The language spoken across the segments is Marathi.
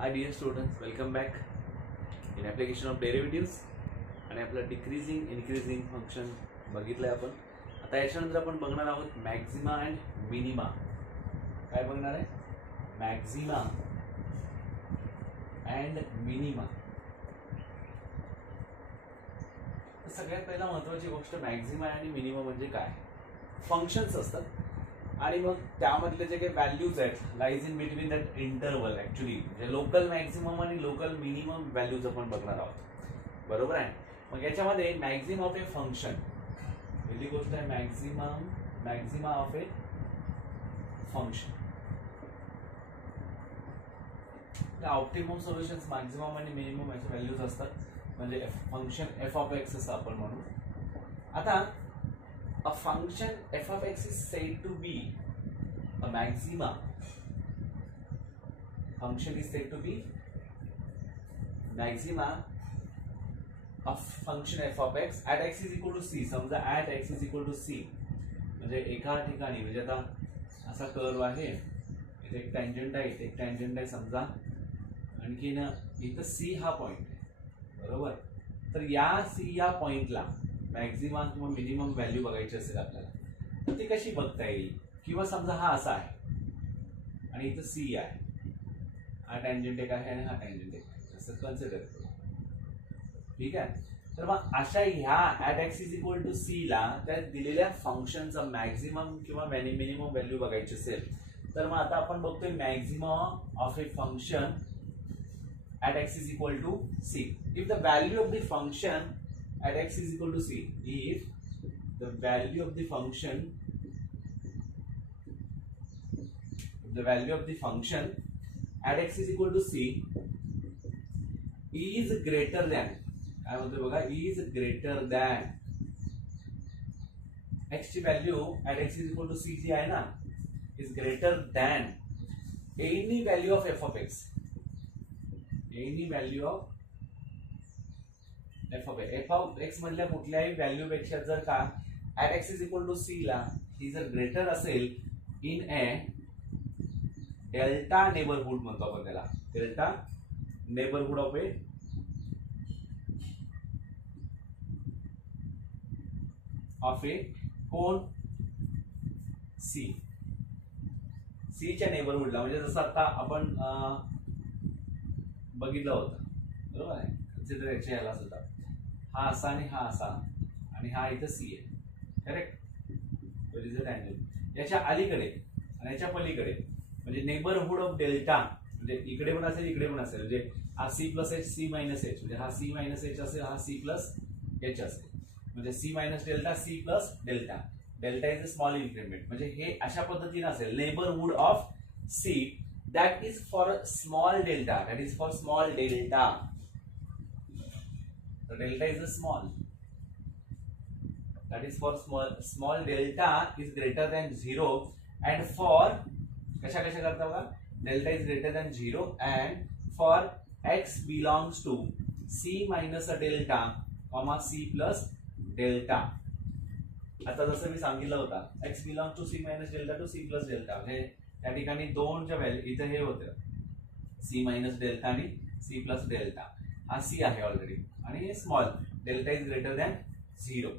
Hi dear students, welcome back in application of derivatives आणि आपलं डिक्रीजिंग इनक्रीजिंग फंक्शन बघितलंय आपण. आता याच्यानंतर आपण बघणार आहोत मॅक्झिमा अँड मिनिमा. काय बघणार आहे? Maxima and minima. सगळ्यात पहिला महत्त्वाची गोष्ट मॅक्झिमा आणि मिनिमा म्हणजे काय? फंक्शन्स असतात आणि मग त्यामधले जे काही व्हॅल्यूज आहेत lies in between that interval. Actually म्हणजे लोकल मॅक्झिमम आणि लोकल मिनिमम व्हॅल्यूज आपण बघणार आहोत. बरोबर आहे. मग याच्यामध्ये मॅक्झिमा ऑफ ए फंक्शन, पहिली गोष्ट आहे Maxima of a function. Optimum solutions maximum आणि मिनिमम याचे व्हॅल्यूज असतात. म्हणजे फंक्शन एफ ऑफ एक्स असं आपण म्हणू. आता a function f of x is said to be a maxima. Function is said to be maxima of function f of x at x is equal to c. समजा at x is equal to c म्हणजे एका ठिकाणी म्हणजे आता असा कर्व आहे, इथे एक टँजंट आहे, इथे एक टँजंट आहे समजा, आणखी ना इथं c हा पॉइंट आहे. बरोबर. तर या c या पॉइंटला मॅक्झिमम किंवा मिनिमम व्हॅल्यू बघायची असेल आपल्याला तर ती कशी बघता येईल? किंवा समजा हा असा आहे आणि इथं सी आहे, हा टँजंट एक आहे आणि हा टँजंट एक आहे असं कन्सिडर करू. ठीक आहे. तर मग अशा ह्या at x is equal to c ला त्या दिलेल्या फंक्शनचा मॅक्झिमम किंवा मिनिमम व्हॅल्यू बघायची असेल तर मग आता आपण बघतोय maximum of a function at x is equal to c. If the value of the function at x is equal to c, if the value of the function at x is equal to c is greater than, काय म्हणतोय बघा, is greater than x ची value at x is equal to c जी आहे ना is greater than any value of f of x, any value of f of x मधल्या कुठल्याही व्हॅल्यू पेक्षा जर का at x is equal to c ला ही जर ग्रेटर असेल इन ए डेल्टा नेबरहुड म्हणतो आपण त्याला, डेल्टा नेबरहुड ऑफ ए कोण सी च्या नेबरहुडला. म्हणजे जसं आता आपण बघितलं होतं. बरोबर आहे. कन्सिडर याला सुद्धा हा असा आणि हा असा आणि हा इथं सी आहे. करेक्ट. टँजंट याच्या अलीकडे आणि याच्या पलीकडे म्हणजे नेबरहुड ऑफ डेल्टा, म्हणजे इकडे पण असेल इकडे पण असेल. म्हणजे हा c plus h c minus h, म्हणजे हा सी मायनस एच असेल, हा सी प्लस एच असेल. म्हणजे c minus delta c plus delta. Delta is a small increment. म्हणजे हे अशा पद्धतीने असेल neighbourhood of c that is for small delta, that is for small delta. So delta is a small, that is for small delta is greater than 0 and for कशा करता होगा, delta is greater than 0 and for x belongs to c minus a delta comma c plus delta. आता जसं मी सांगितलं होता x belongs to c minus delta to c plus delta, म्हणजे त्या ठिकाणी दोनच्या व्हॅल्यू इथे हे होतं c minus delta आणि c plus delta. हा c आहे ऑलरेडी आणि हे small delta is greater than 0.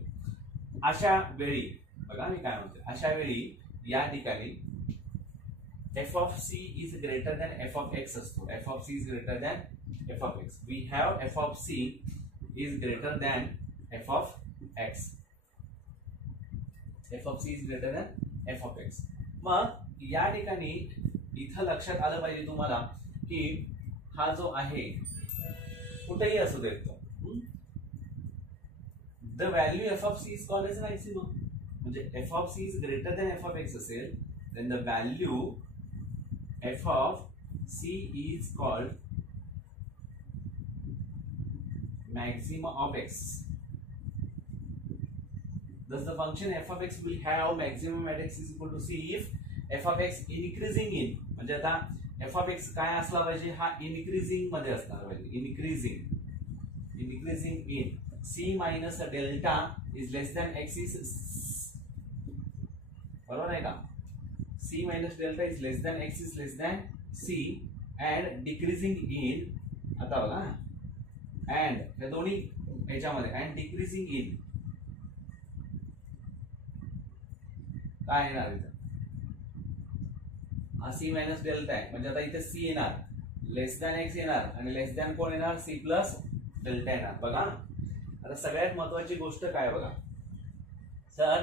अशा वेळी बघा मी काय म्हणतो, अशा वेळी या ठिकाणी f of c is greater than f of x असतो. f of c is greater than f of x. We have f of c is greater than f of x. f of c is greater than f of x. मग या ठिकाणी इथं लक्षात आलं पाहिजे तुम्हाला की हा जो आहे कुठेही असू देत तो, the value f of c is called as maximum. म्हणजे f of c is greater than f of x असेल then the value f of c is called maxima of x. Thus the function f of x will have maximum at x is equal to c if f of x increasing in, म्हणजे आता f of x काय असला पाहिजे, हा इनक्रीजिंग मध्ये असणार पाहिजे. Increasing in c minus delta is less than x is, बरोबर आहे का? c minus delta is less than x is less than c and decreasing in, आता बघा अँड या दोन्ही ह्याच्यामध्ये अँड डिक्रीजिंग इन काय येणार इथं, हा सी मायनस डेल्टा आहे म्हणजे आता इथे सी येणार, लेस दॅन एक्स येणार आणि लेस दॅन कोण येणार, सी प्लस डेल्टा येणार. बघा आता सगळ्यात महत्वाची गोष्ट काय बघा सर,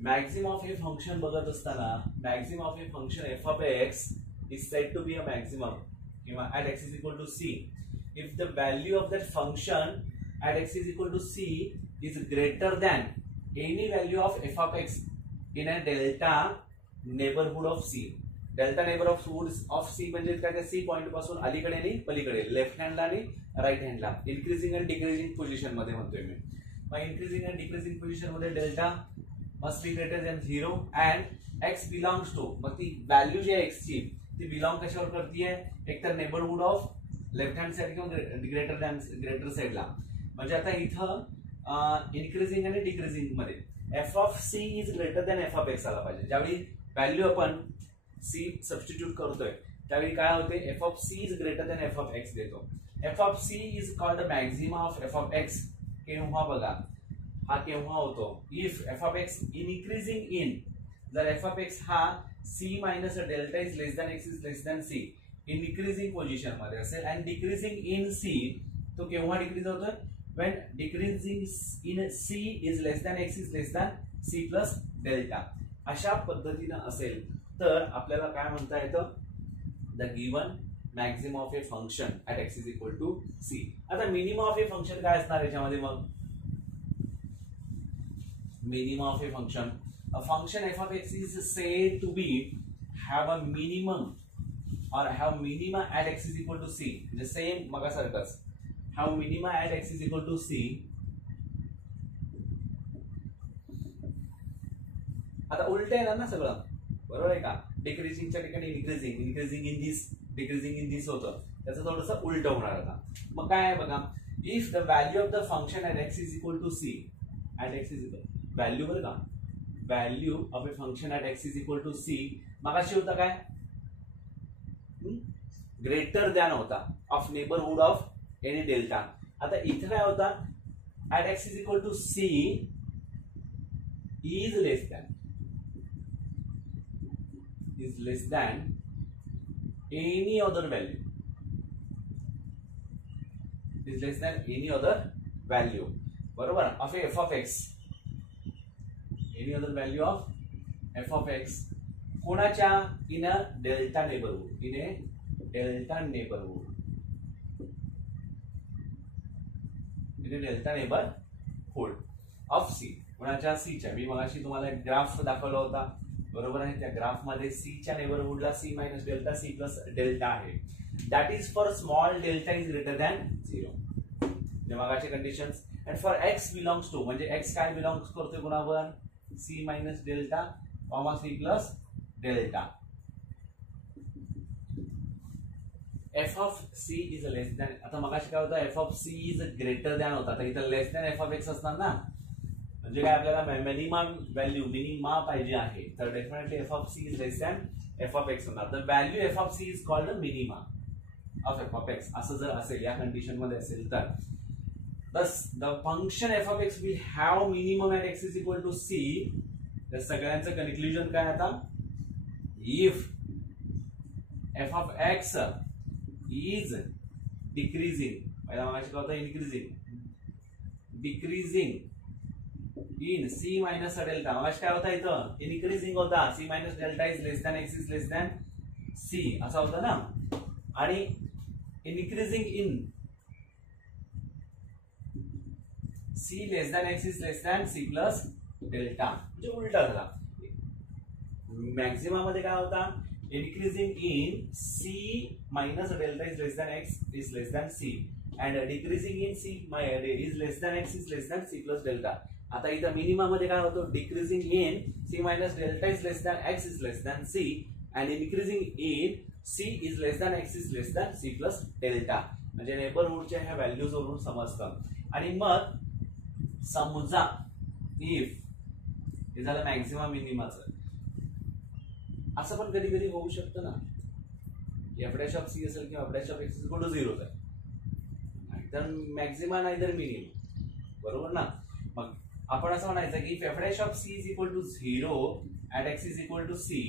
मॅक्झिमम ऑफ हे फंक्शन बघत असताना मॅक्झिमम ऑफ हे function f of x is said to be a maximum किंवा at x is equal to c if the value of that function at x is equal to c is greater than any value of f of x in a delta neighbourhood of c. Delta neighbourhood of c म्हणजे काय, त्या सी पॉइंट पासून अलीकडे आणि पलीकडे, लेफ्ट हँडला आणि राईट हँडला, इन्क्रीजिंग अँड डिक्रीजिंग पोझिशन मध्ये म्हणतोय मी. मग इन्क्रीजिंग अँड डिक्रीजिंग पोझिशन मध्ये delta must be greater than 0 and x belongs to, मग ती व्हॅल्यू जी आहे एक्सची ती बिलॉंग कशावर करतीये, एकतर neighbourhood of left hand side किंवा ग्रेटर साइडला. म्हणजे आता इथं इन्क्रीजिंग आणि डिक्रीजिंग मध्ये f of c is greater than f of x आला पाहिजे. ज्यावेळी व्हॅल्यू आपण सी सबस्टिट्यूट करतोय त्यावेळी काय होते, f of c is greater than f of x देतो. F of c is called maxima of f of x. केव्हा बघा, हा केव्हा होतो, if f of x increasing in, जर एफ ऑफ एक्स हा c minus delta is less than x is less than c increasing position मध्ये असेल अँड डिक्रीजिंग इन सी, तो केव्हा डिक्रीज होतोय, when decreasing in c is less than x is less than c plus delta. अशा पद्धतीनं असेल तर आपल्याला काय म्हणता येतं, the given maximum of a function at x is equal to c. आता मिनिमम ऑफ ए फंक्शन काय असणार याच्यामध्ये, मग minimum of a function, a function f of x is said to be have a minimum or have minima at x is equal to c. म्हणजे सेम मगासारखंच have minima at x is equal to c. आता उलट येणार ना सगळं, बरोबर आहे का, डिक्रीजिंगच्या ठिकाणी increasing, increasing in this, decreasing in this होतं, त्याचं थोडंसं उलट होणार आता. मग काय आहे बघा, if the value of the function at x is equal to c, at x is equal value बरं का, value of a function at x is equal to c मगाशी होता काय, ग्रेटर दॅन होता of neighbourhood of any delta. आता इथे काय होता, at x is equal to c is less than any other value, is less than any other value, बरोबर, of f of x, any other value of f of x कोणाच्या, in a delta neighbourhood, in a delta neighbourhood, delta neighbourhood of c, कोणाच्या सीच्या. मी मगाशी तुम्हाला एक ग्राफ दाखवला होता, बरोबर आहे, त्या ग्राफ मध्ये सीच्या नेबरहुडला c minus delta c plus delta आहे. That is for small delta is greater than 0, मगाचे conditions. And for x belongs to, म्हणजे एक्स काय बिलॉंग्स करतोय कोणावर, c minus delta comma c plus delta. F of c is less than, आता मगाशी काय होतं, f of c is greater than होता, तर इथं less than f of x असणार ना, म्हणजे काय आपल्याला मिनिमम व्हॅल्यू मिनिमा पाहिजे आहे, तर definitely f of c is less than f of x होणार. The value f of c is called minima of f of x, असं जर असेल या कंडिशन मध्ये असेल तर the function f of x will have minimum at x is equal to c. त्या सगळ्यांचं कन्क्लुजन काय आता, if f of x is decreasing, पहिला मागाशी काय होता, decreasing in c minus delta, मगाशी काय होता इथं, इनक्रीजिंग होता, c minus delta is less than x is less than c असा होता ना, आणि increasing in c less than x is less than c plus delta, म्हणजे उलटा झाला. मॅक्झिमा मध्ये काय होता, increasing in c minus delta is less than x is less than c and decreasing in c is less than x is less than c plus delta. आता इथं मिनिमा मध्ये काय होतो, decreasing in c minus delta is less than x is less than c and increasing in c is less than x is less than c plus delta. म्हणजे नेबरहुडच्या ह्या व्हॅल्यूज वरून समजतं. आणि मग समजा इफ हे झालं मॅक्झिमा मिनिमाचं, असं पण कधी कधी होऊ शकतं ना, एफ डॅश ऑफ सी असेल किंवा f dash of x is equal to 0 आहे, तर मॅक्झिमा नाही तर मिनिमम, बरोबर ना. मग आपण असं म्हणायचं की f dash of c is equal to 0 at x is equal to c,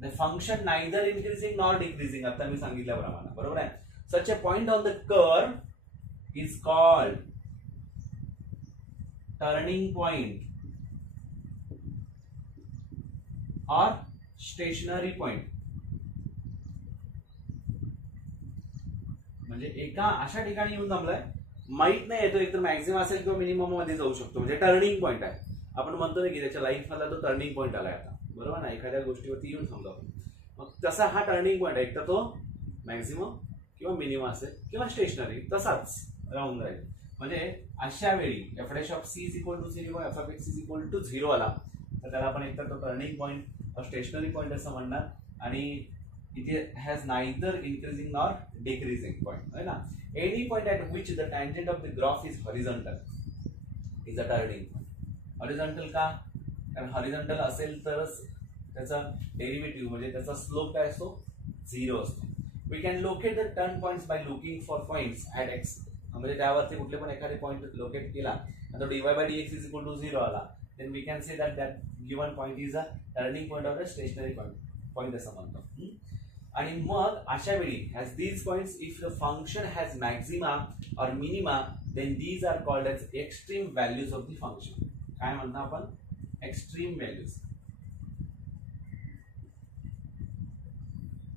the function neither increasing nor decreasing, आता मी सांगितल्याप्रमाणे, बरोबर आहे. Such a point on the curve is called turning point or stationary point. म्हणजे एका अशा ठिकाणी येऊन थांबलाय, माहित नाही येतो एकतर मॅक्झिमम असेल किंवा मिनिमम मध्ये जाऊ शकतो, म्हणजे टर्निंग पॉइंट आहे. आपण म्हणतो ना की त्याच्या लाईफ मधला तो टर्निंग पॉइंट आलाय आता, बरोबर ना, एखाद्या गोष्टीवरती येऊन थांबलो आपण. मग तसा हा टर्निंग पॉइंट आहे, तर तो मॅक्झिमम किंवा मिनिमम असेल किंवा स्टेशनरी तसाच राहून जाईल. म्हणजे अशा वेळी f dash of c is equal to 0 f of x is equal to 0 आला, तर त्याला आपण एकतर तो टर्निंग पॉइंट स्टेशनरी पॉइंट असं म्हणणार, आणि इथे has neither increasing nor decreasing point आहे ना. Any point at which the tangent of the graph is horizontal is a turning point. Horizontal का? कारण हॉरिझॉन्टल असेल तरच त्याचा डेरिव्हेटिव्ह म्हणजे त्याचा स्लोप काय असतो, 0 असतो. We can locate the turn points by looking for points at x, म्हणजे त्यावरती कुठले पण एखादे पॉइंट लोकेट केला आणि तो dy by dx is equal to 0 आला, then we can say that that given point is a turning point or a stationary point असं म्हणतो. आणि मग अशा वेळी as these points if the function has maxima or minima then these are called as extreme values of the function. काय म्हणतो आपण? Extreme values.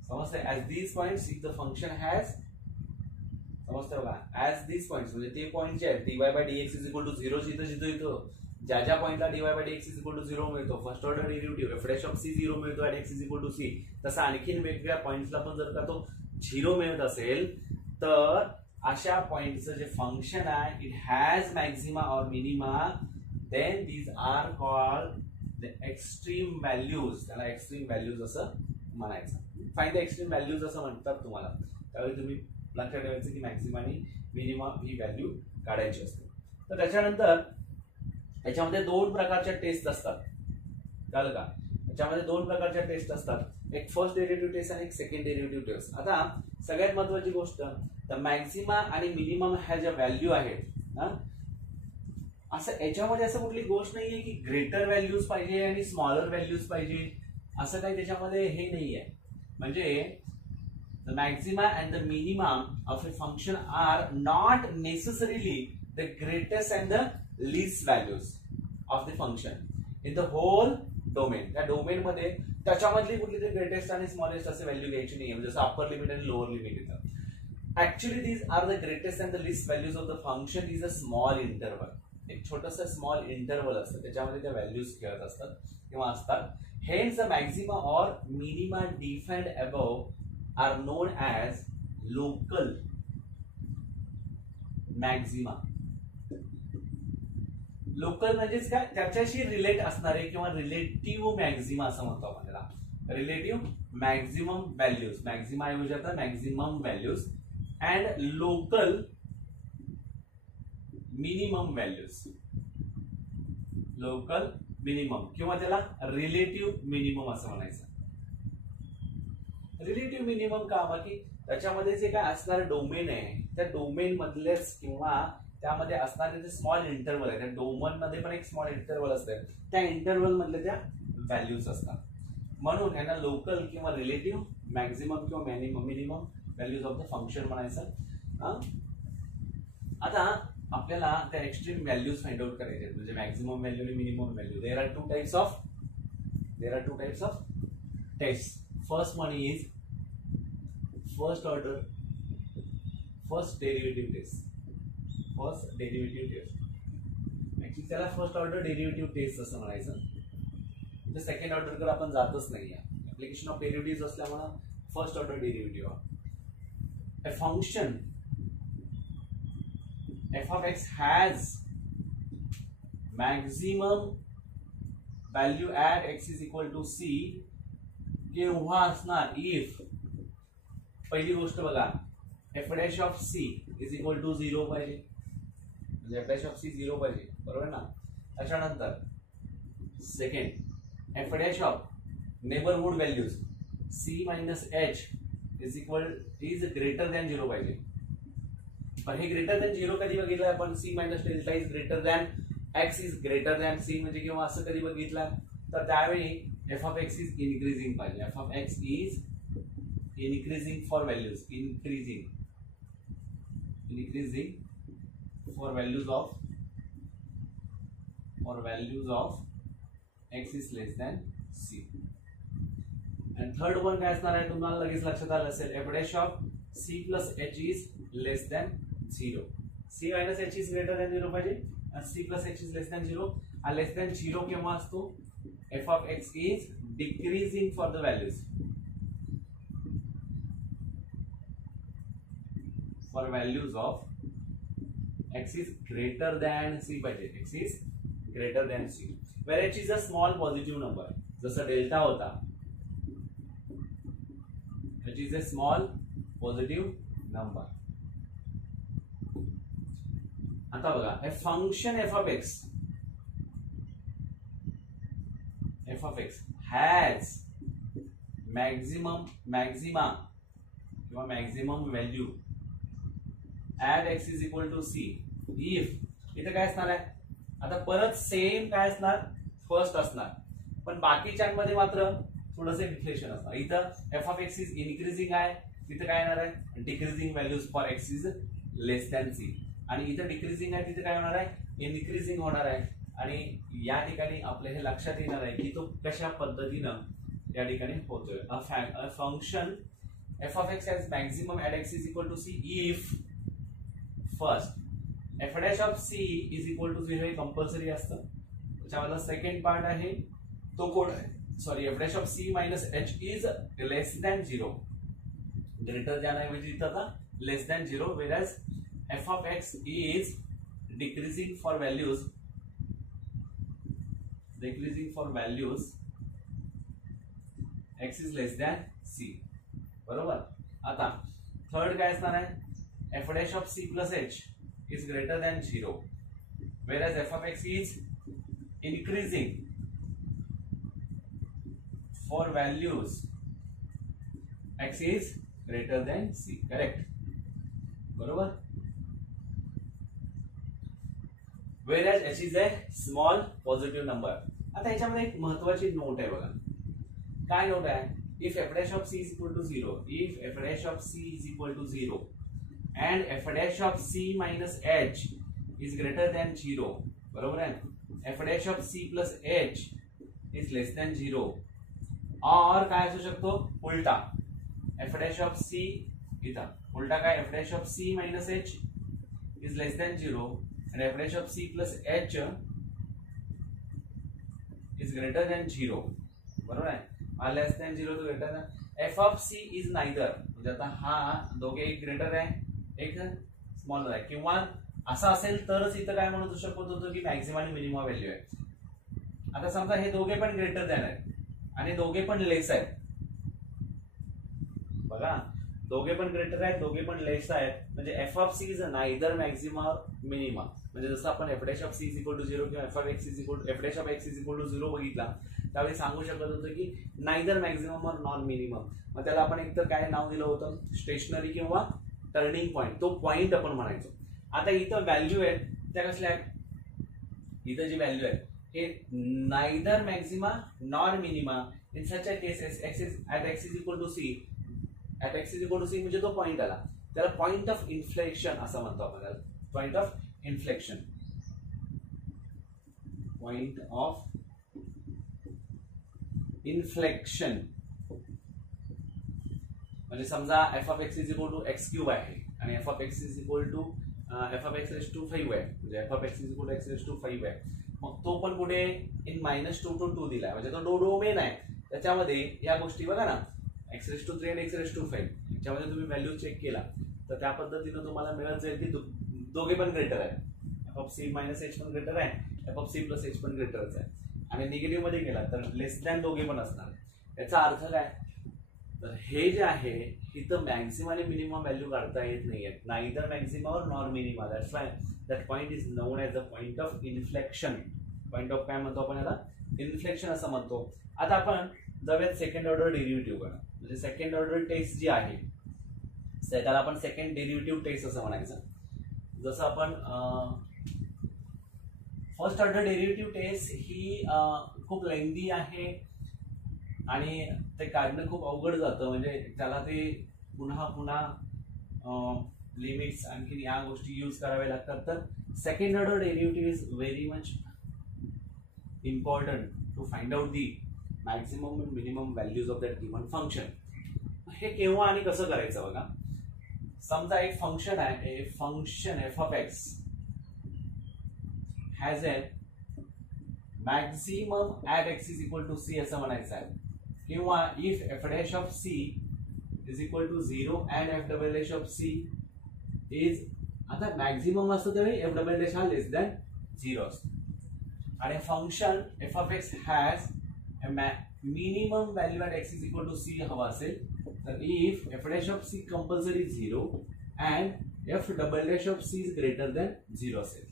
समजते? as these points if the function has, समजते बघा, as these points म्हणजे ते पॉइंट जे आहेत dy by dx is equal to 0 जिथं येतो, ज्या ज्या पॉइंटला dy by dx is equal to 0 मिळतो, first order derivative f dash of c 0 मिळतो at x is equal to c, तसा आणखीन वेगवेगळ्या पॉइंट्सला पण जर का तो 0 मिळत असेल, तर अशा पॉइंटचं जे फंक्शन आहे इट हॅज मॅक्झिमा और minima, then these are called the extreme values. त्याला एक्स्ट्रीम व्हॅल्यूज असं म्हणायचं. फाइंड द एक्स्ट्रीम व्हॅल्यूज असं म्हणतात तुम्हाला. त्यावेळी तुम्ही लक्षात ठेवायचं की मॅक्झिमा आणि मिनिमा ही व्हॅल्यू काढायची असते. तर त्याच्यानंतर याच्यामध्ये 2 प्रकारच्या टेस्ट असतात, कळलं का? याच्यामध्ये 2 प्रकारच्या टेस्ट असतात, एक फर्स्ट डेरिव्हेटिव्ह टेस्ट आणि एक सेकंड डेरिव्हेटिव्ह टेस्ट. आता सगळ्यात महत्वाची गोष्ट, तर मॅक्झिमा आणि मिनिमम ह्या ज्या व्हॅल्यू आहेत, असं याच्यामध्ये असं कुठली गोष्ट नाहीये की ग्रेटर व्हॅल्यूज पाहिजे आणि स्मॉलर व्हॅल्यूज पाहिजे, असं काही त्याच्यामध्ये हे नाहीये. म्हणजे the maxima and the minimum of a function are not necessarily the greatest and the least values of the function in the whole domain. त्या डोमेन मध्ये त्याच्यामधली कुठली तरी ग्रेटेस्ट आणि स्मॉलेस्ट असे व्हॅल्यू घ्यायची नाहीये, जसं अप्पर लिमिट आणि लोअर लिमिट येतं. Actually these are the greatest and the least values of the function is a small interval. एक छोटस स्मॉल इंटरवल असतं, त्याच्यामध्ये त्या व्हॅल्यूज खेळत असतात किंवा असतात. हेन्स द मॅक्झिमा और minima defined above are known as local maxima. Local म्हणजेच काय, त्याच्याशी रिलेट असणारे किंवा रिलेटिव्ह मॅक्झिमा असं म्हणतो आपण त्याला. रिलेटिव्ह मॅक्झिमम व्हॅल्यूज, मॅक्झिमा ऐवजी आता maximum values, and local minimum values. Local minimum किंवा त्याला रिलेटिव्ह मिनिमम असं म्हणायचं. रिलेटिव्ह मिनिमम का? बाकी त्याच्यामध्ये जे काय असणारे डोमेन आहे, त्या डोमेन मधलेच किंवा त्यामध्ये असणारे जे स्मॉल इंटरवल आहे, त्या डोमेन मध्ये पण एक स्मॉल इंटरवल असते, त्या इंटरवल मधले त्या व्हॅल्यूज असतात. म्हणून यांना लोकल किंवा रिलेटिव्ह मॅक्झिमम किंवा minimum values of the function म्हणायचं. आता आपल्याला त्या एक्स्ट्रीम व्हॅल्यूज फाइंड आउट करायचे, म्हणजे मॅक्झिमम व्हॅल्यू आणि minimum value. There are two types of test. First one is first derivative test. Actually त्याला फर्स्ट ऑर्डर डेरिव्हेटिव्ह टेस्ट असं म्हणायचं. म्हणजे सेकंड ऑर्डर आपण जातच नाही. ऍप्लिकेशन ऑफ डेरिव्हेटिव्ह असल्यामुळे first order derivative. A function f of x has maximum value at x is equal to c केव्हा असणार, इफ पहिली गोष्ट बघा, f dash of c is equal to 0 पाहिजे, म्हणजे एफ डॅश ऑफ सी 0 पाहिजे, बरोबर ना. त्याच्यानंतर second, f dash of neighbourhood values c minus h is greater than 0 पाहिजे. पण हे ग्रेटर दॅन 0 कधी बघितलं आपण? C minus delta is greater than x is greater than c म्हणजे किंवा असं कधी बघितलं तर त्यावेळी f of x is increasing पाहिजे. F of x is increasing for values, increasing for values of x is less than c. आणि थर्ड वन काय असणार आहे तुम्हाला लगेच लक्षात आलं असेल, f dash of c plus h is less than 0. C minus h is greater than 0 पाहिजे आणि c plus h is less than 0. हा लेस दॅन 0 केव्हा असतो? F of x is decreasing for the values, for values of x is greater than c पाहिजे. X is greater than c where h is a small positive number. जसं डेल्टा होता, h is a small positive number. आता बघा, हे function f of x has maxima किंवा maximum value at x is equal to c if. इथे काय असणार आहे? आता परत सेम काय असणार? फर्स्ट असणार, पण बाकीच्यांमध्ये मात्र थोडंसं इन्फ्लेशन असणार. इथं f of x is increasing आहे, तिथे काय येणार आहे? Decreasing values for x is less than c. आणि इथं डिक्रीजिंग आहे, तिथे काय होणार आहे? इन्क्रीजिंग होणार आहे. आणि या ठिकाणी आपल्या हे लक्षात येणार आहे की तो कशा पद्धतीनं या ठिकाणी होतोय. A function f of x has maximum at x is equal to c if first f dash of c is equal to 0 हे कंपल्सरी असतं. त्याच्यामधला सेकंड पार्ट आहे तो कोड आहे, sorry, f dash of c minus h is less than 0. Greater than ऐवजी इथं आता less than 0, whereas f of x is decreasing for values x is less than c. बरोबर. आता थर्ड काय असणार आहे? f dash of c plus h is greater than 0, whereas f of x is increasing for values x is greater than c. Correct. बरोबर. whereas h is a small positive number. आता याच्यामध्ये एक महत्वाची नोट आहे बघा. काय नोट आहे? if f dash of c is equal to 0, if f dash of c is equal to 0 and f dash of c minus h is greater than 0, बरोबर आहे? f dash of c plus h is less than 0. और काय असू शकतो? उलटा f dash of c इथं उलटा काय? f dash of c minus h is less than 0 and f dash of c plus h is greater than 0. बरोबर आहे? less than 0 to greater than f of c is neither. म्हणजे आता हा दोघे एक ग्रेटर आहे, एक स्मॉलर आहे, किंवा असं असेल तरच इथं काय म्हणू शकत होतो की मॅक्झिमम आणि मिनिमम व्हॅल्यू आहे. आता समजा हे दोघे पण ग्रेटर दॅन आहेत आणि दोघे पण लेस आहेत. बघा, दोघे पण ग्रेटर आहेत, दोघे पण लेस आहेत, म्हणजे f of c is neither maxima minima. म्हणजे जसं आपण f dash of c is equal to 0 किंवा f of x is equal f dash of x is equal to 0 बघितला त्यावेळी सांगू शकत होतं की नायदर मॅक्झिमम और नॉन मिनिमम. मग त्याला आपण एकतर काय नाव दिलं होतं? स्टेशनरी किंवा टर्निंग पॉईंट. तो पॉईंट आपण म्हणायचो. आता इथं व्हॅल्यू आहेत त्या कसल्या आहेत? इथं जी व्हॅल्यू आहे हे neither maxima nor minima. In such a cases x is at x is equal to c, at x is equal to c म्हणजे तो पॉईंट आला, त्याला पॉईंट ऑफ इन्फ्लेक्शन असं म्हणतो आपण. त्याला point of inflection, point of inflection. म्हणजे समजा f of x is equal to x cube आहे आणि f of x is equal to f of x raise to 5 आहे, म्हणजे f of x is equal to x raise to 5 आहे. मग तो पण कुठे इन -2 to 2 दिला, म्हणजे तो डोमेन आहे. त्याच्यामध्ये या गोष्टी बघा ना, एक्स रेस टू 3 आणि एक्स रेस टू 5 याच्यामध्ये तुम्ही व्हॅल्यू चेक केला तर त्या पद्धतीनं तुम्हाला मिळत जाईल की दोघे पण ग्रेटर आहे. F of c minus h पण ग्रेटर आहे, f of c plus h पण ग्रेटरच आहे. आणि निगेटिव्ह मध्ये गेला तर लेस दॅन दोघे पण असणार. याचा अर्थ काय? तर हे जे आहे इथं मॅक्झिमम आणि मिनिमम व्हॅल्यू काढता येत नाहीये. नायदर मॅक्झिमा और nor minima. That's why that point is non as a point of inflection. Point of काय म्हणतो आपण याला? इन्फ्लेक्शन असं म्हणतो. आता आपण जाऊयात सेकंड ऑर्डर डेरिव्हेटिव्ह करा. म्हणजे सेकंड ऑर्डर टेस्ट जी आहे त्याला आपण सेकंड डेरिव्हेटिव्ह टेस्ट असं म्हणायचं. जसं आपण फर्स्ट ऑर्डर डेरिव्हेटिव्ह टेस्ट ही खूप लेंदी आहे आणि ते काढणं खूप अवघड जातं, म्हणजे त्याला ते पुन्हा पुन्हा लिमिट्स आणखी या गोष्टी यूज कराव्या लागतात. तर second order derivative is very much important to find out the maximum and minimum values of that given function. हे केव्हा आणि कसं करायचं बघा. समजा एक फंक्शन आहे, a function f of x has a maximum at x is equal to c असं म्हणायचं आहे, किंवा if f dash of c is equal to 0 and f double dash of c is, आता मॅक्सिमम असतो त्यावेळी एफ डबल डॅश हा लेस दॅन 0 असतो. आणि function f of x has minimum value at x is equal to c हवा असेल तर if f dash of c compulsory 0 and f double dash of c is greater than 0 असेल.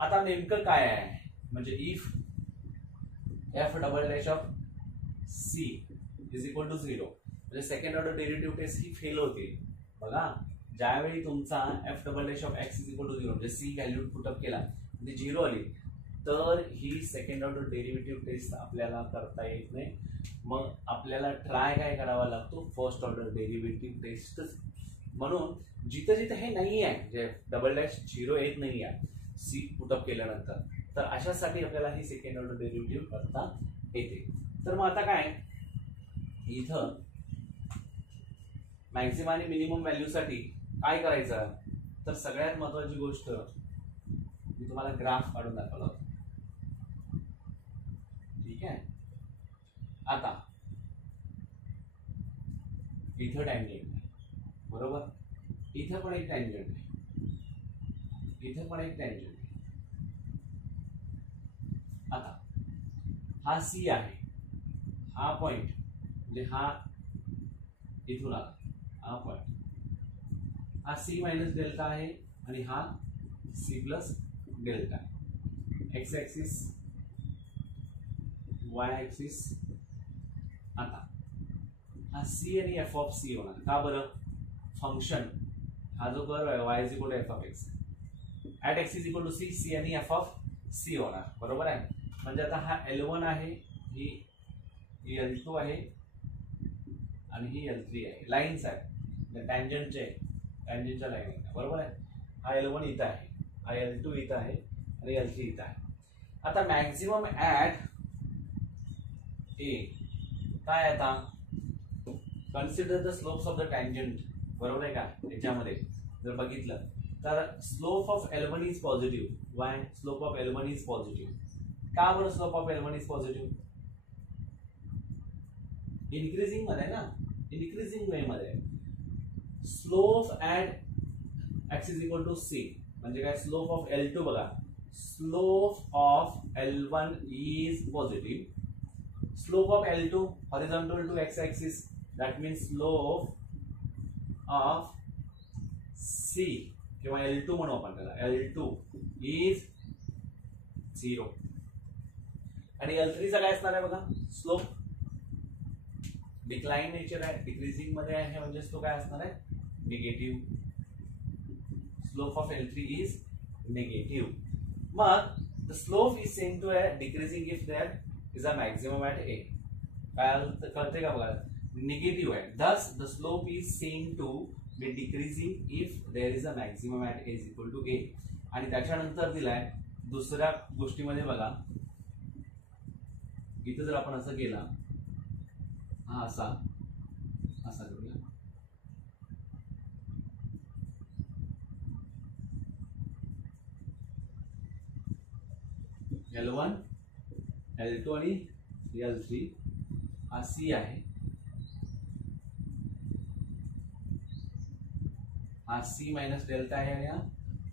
आता नेमकं काय आहे, म्हणजे if f double dash of c is equal to 0 म्हणजे सेकंड ऑर्डर डेरिव्हेटिव्ह टेस्ट ही फेल होते. बघा, ज्यावेळी तुमचा f double dash of x is equal to 0 म्हणजे सी व्हॅल्यू पुटअप केला म्हणजे 0 आली तर ही सेकंड ऑर्डर डेरिव्हेटिव्ह टेस्ट आपल्याला करता येत नाही. मग आपल्याला ट्राय काय करावा लागतो, फर्स्ट ऑर्डर डेरिव्हेटिव्ह टेस्ट. म्हणून जिथं जिथं हे नाही आहे, जे डबल डॅश 0 येत नाही आहे सी पुटअप केल्यानंतर, तर अशासाठी आपल्याला ही सेकंड ऑर्डर डेरिव्हेटिव्ह करता येते. तर मग आता काय इथं मॅक्सिमम आणि मिनिमम व्हॅल्यूसाठी काय करायचं, तर सगळ्यात महत्वाची गोष्ट मी तुम्हाला ग्राफ काढून दाखवला होता. ठीक आहे, आता इथं टँजंट आहे बरोबर, इथं पण एक टँजंट आहे, इथं पण एक टँजंट आहे. आता हा सी आहे, हा पॉइंट म्हणजे हा इथून आला हा पॉइंट, हा सी मायनस डेल्टा आहे आणि हा सी प्लस डेल्टा आहे. X axis Y axis. आता हा सी आणि एफ ऑफ सी होणार. का बरं, फंक्शन हा जो कर्व आहे y is equal to f of x at x is equal to c, c आणि एफ ऑफ सी होणार बरोबर आहे. म्हणजे आता हा L1 आहे, ही L2 आहे आणि ही L3 आहे. लाईन्स आहेत टँजंटच्या लाईन आहे बरोबर आहे. हा L1 इथं आहे, हा L2 इथं आहे आणि L3 इथं आहे. आता मॅक्सिमम ऍट ए काय, आता consider the slopes of the tangent बरोबर आहे का. याच्यामध्ये जर बघितलं तर slope of L1 is positive. Why slope of L1 is positive. का बरं slope of L1 is positive, increasing मध्ये ना, इन्क्रीजिंग वे मध्ये. Slope at x is equal to c म्हणजे काय, स्लोप ऑफ L2 बघा, slope of L1 is positive. Slope of L2 horizontal to x axis, that means slope of C किंवा L2 म्हणू आपण त्याला, L2 इज 0. आणि L3 चा काय असणार आहे बघा, स्लोप डिक्लाइन नेचर आहे, डिक्रीजिंग मध्ये आहे म्हणजे तो काय असणार आहे, negative. Slope of L3 is negative. मग the slope is same to a decreasing if there is a maximum at ए. काय कळते का बघा, निगेटिव्ह आहे. thus the slope is same to be decreasing if there is a maximum at a is equal to a. आणि त्याच्यानंतर दिलाय दुसऱ्या गोष्टीमध्ये बघा, इथं जर आपण असं केला, हा असा करूया, L1 L2 आणि L3. हा C आहे, हा C मायनस डेल्टा आहे आणि हा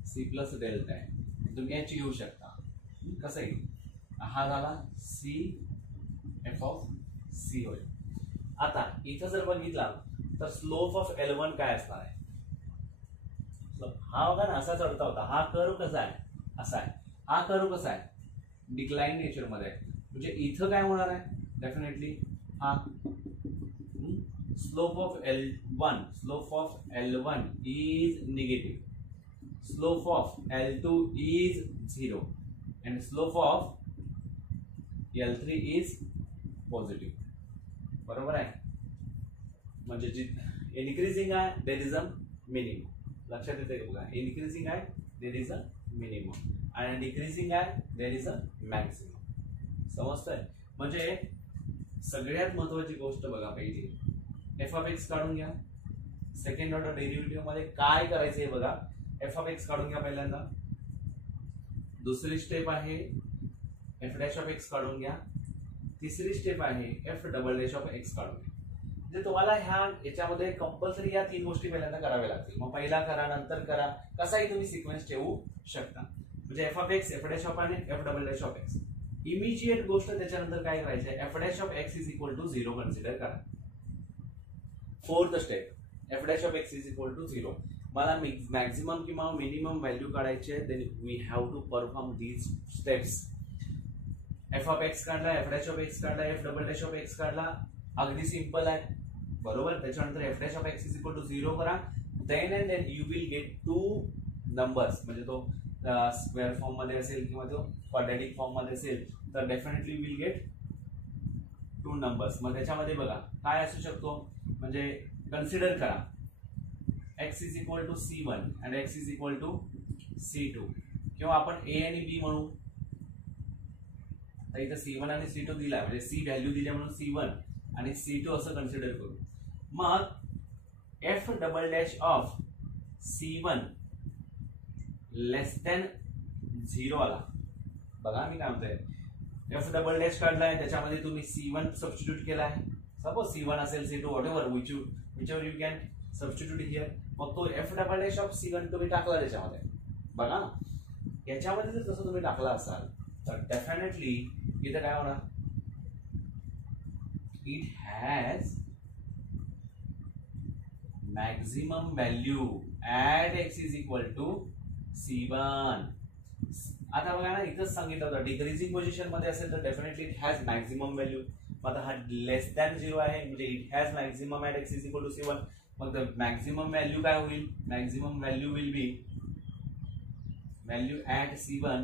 C प्लस डेल्टा आहे. तुम्ही याची घेऊ शकता कसंही. हा झाला C एफ ऑफ C होईल. आता इथं जर बघितला तर स्लोप ऑफ L1 काय असणार आहे, हा बघा ना असा चढता होता, हा कर्व कसा आहे, असा आहे. हा कर्व कसा आहे, डिक्लाइन नेचर मध्ये आहे. म्हणजे इथं काय होणार आहे, डेफिनेटली हा slope of L1 is negative, slope of L2 is 0 and slope of L3 is positive. बरोबर आहे. म्हणजे इनक्रीजिंग आहे देर इज अ मिनिमम. लक्षात येते का बघा, इनक्रीजिंग आहे देर इज अ मिनिमम आणि डिक्रीजिंग आहे देर इज अ मॅक्सिमम. समजतंय. म्हणजे सगळ्यात महत्वाची गोष्ट बघा, पहिली एफ ऑफ एक्स काढून घ्या. सेकंड ऑर्डर डेरिव्हेटिव्ह मध्ये काय करायचं हे बघा. एफ ऑफ एक्स काढून घ्या पहिल्यांदा. दुसरी स्टेप आहे एफ डॅश ऑफ एक्स काढून घ्या. तिसरी स्टेप आहे F double dash of x काढून घ्या. म्हणजे तुम्हाला याच्यामध्ये कंपल्सरी या 3 गोष्टी पहिल्यांदा कराव्या लागतील. मग पहिला करा, नंतर करा, कसाही तुम्ही सिक्वेन्स ठेवू शकता. म्हणजे f of x, f dash of आणि f double dash of x. Immediate गोष्ट त्याच्यानंतर काय करायचं, f dash of x is equal to 0 consider करा. Fourth step f dash of x is equal to 0. मला मॅक्झिमम किंवा मिनिमम व्हॅल्यू काढायची आहे, then we have to perform these steps. F of x काढला, एफ डॅश ऑफ एक्स काढला, f double dash of x काढला. अगदी सिंपल आहे बरोबर. त्याच्यानंतर f dash of x is equal to 0 करा. Then and then you will get 2 numbers. म्हणजे तो स्क्वेअर फॉर्म मध्ये असेल किंवा तो क्वाड्रॅटिक फॉर्म मध्ये असेल तर डेफिनेटली विल गेट 2 नंबर्स. मग त्याच्यामध्ये बघा काय असू शकतो, म्हणजे कन्सिडर करा x is equal to C1 आणि x is equal to C2 किंवा आपण A आणि B म्हणू. तर इथं C1 आणि C2 दिला, म्हणजे C व्हॅल्यू दिली म्हणून C1 आणि C2 असं कन्सिडर करू. मग F double dash of C1 less than 0 आला. बघा मी काय म्हणतोय, एफ डबल डॅश काढलाय, त्याच्यामध्ये तुम्ही C1 सबस्टिट्यूट केलाय. सपोज C1 असेल, C2 whatever whichever you can substitute here. मग तो F double dash of C1 तुम्ही टाकला त्याच्यामध्ये. बघा याच्यामध्ये जर तसं तुम्ही टाकला असाल तर डेफिनेटली इथे काय होणार, it has maximum value at x is equal to C1. आता बघा ना, इथंच सांगितलं होतं डिक्रीजिंग पोझिशन मध्ये असेल तर definitely it has maximum value. आता हा लेस दॅन 0 आहे, म्हणजे it has maximum at x is equal to C1. मग द मॅक्झिमम व्हॅल्यू काय होईल, maximum value will be value at C1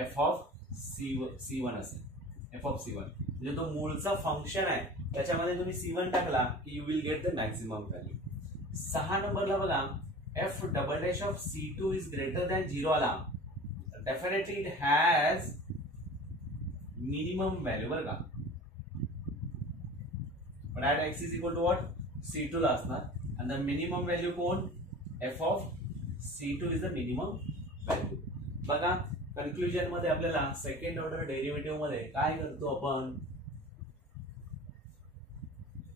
f of C1 असेल. एफ ऑफ C1 म्हणजे तो मूळचा फंक्शन आहे, त्याच्यामध्ये तुम्ही C1 टाकला की you will get the maximum value. 6 नंबरला बघा f double dash of C2 is greater than 0 आला, definitely it has minimum value बरं का. पण at x is equal to what, C2 ला असणार. आणि द मिनिमम व्हॅल्यू कोण, f of C2 is the minimum value. बघा कन्क्लुजन मध्ये आपल्याला सेकंड ऑर्डर डेरिव्हेटिव्ह मध्ये काय करतो आपण,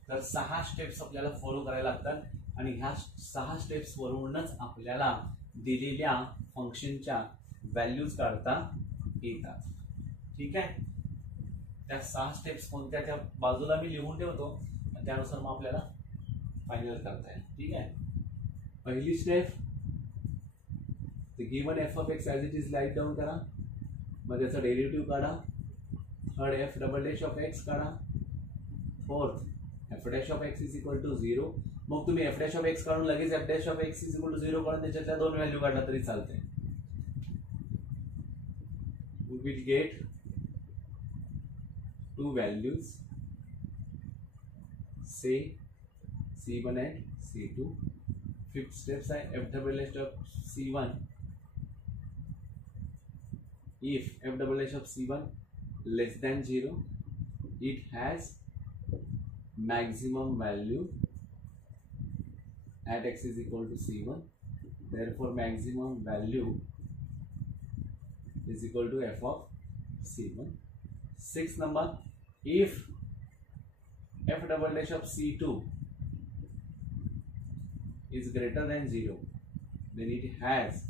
तर 6 स्टेप्स आपल्याला फॉलो करायला लागतात आणि ह्या 6 स्टेप्स वरूनच आपल्याला दिलेल्या फंक्शनच्या व्हॅल्यूज काढता येतात. ठीक आहे. त्या 6 स्टेप्स कोणत्या त्या बाजूला मी लिहून ठेवतो, त्यानुसार मग आपल्याला फायनल करता येईल. ठीक आहे. पहिली step, given f of x as it is write down करा, मग त्याचा डेरिव्हेटिव्ह काढा. Third f double dash of x काढा. Fourth f dash of x is equal to 0. मग तुम्ही एफ डॅश ऑफ एक्स काढून लगेच f dash of x is equal to 0 काढून त्याच्यातल्या 2 व्हॅल्यू काढला तरी चालते. We will get 2 values, say C1 and C2. Fifth steps are f double dash of C1. If f double dash of C1 less than 0, it has maximum value at x is equal to C1. Therefore, maximum value is equal to f of C1. Sixth number, if f double dash of C2 is greater than 0, then it has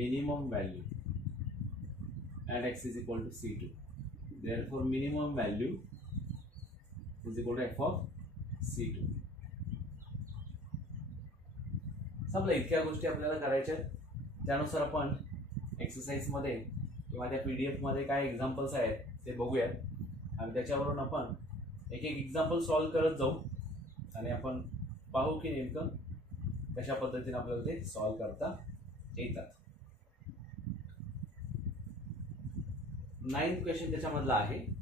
minimum value at x is equal to C2. Therefore, minimum value is equal to f of C2. समजा इतक्या गोष्टी आपल्याला करायच्या, त्यानुसार आपण एक्सरसाइज मध्ये किंवा त्या PDF मध्ये काय एक्झाम्पल्स आहेत ते बघूया आणि त्याच्यावरून आपण एक एक एक्झाम्पल सॉल्व्ह करत जाऊ आणि आपण पाहू की नेमकं कशा पद्धतीने आपल्याला ते सॉल्व्ह करता येतात. 9th क्वेश्चन त्याच्यामधला आहे.